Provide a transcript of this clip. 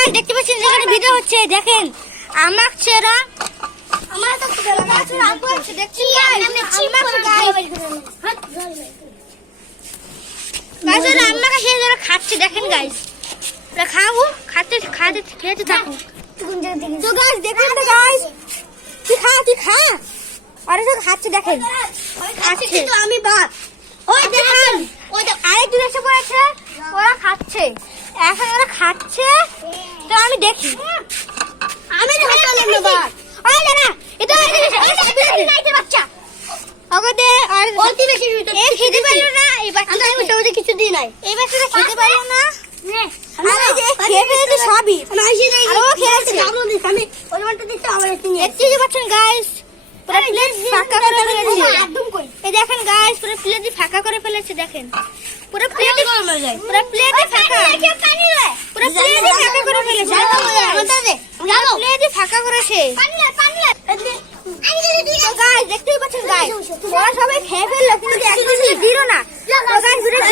guys দেখতে পাচ্ছেন যেখানে ভিডিও হচ্ছে দেখেন আমাকে এরা আমার তো গাছের আম পড়ছে দেখছি গাইস এরা আমাকে খেয়ে যারা খাচ্ছে দেখেন গাইস এরা খাবো খেতে থাকুক তো গাইস দেখেন তো গাইস তুই খা আরে তো খাচ্ছে দেখেন খাচ্ছে কিন্তু আমি বাদ ওই দেখেন ওই আরেক দূরে এসে পড়েছে ওরা খাচ্ছে এখন ওরা খাচ্ছে তো আমি দেখি আমি দেখলাম না বাদ ওই না এটা নাইতে বাচ্চা ওকে দে আর অতি বেশি এই খেতে পারলো না এই বাচ্চাটা আমি তো কিছু দিই নাই এই বাচ্চাটা খেতে পারলো না আরে যে খেয়ে ফেলেছে সবই মাসি নাই আর ও খেয়েছে আমি ওই মানটা দিতে আবার একটু যে বাচ্চা গাইস পুরো প্লেট ফাঁকা করে ফেলেছে একদম কই এই দেখেন গাইস পুরো প্লেট ফাঁকা করে ফেলেছে দেখেন পুরো প্লেটে গরম হয়ে যায় পুরো প্লেটে ফাঁকা পানি রে পুরো প্লেটে ফাঁকা করে ফেলেছে আমাদের দে প্লেটে ফাঁকা করেছে পানি তো গাইস দেখতেই পাচ্ছেন গাইস ওরা সবাই খেয়ে ফেললো কিন্তু একটু দিল না তো গাইস ভিডিও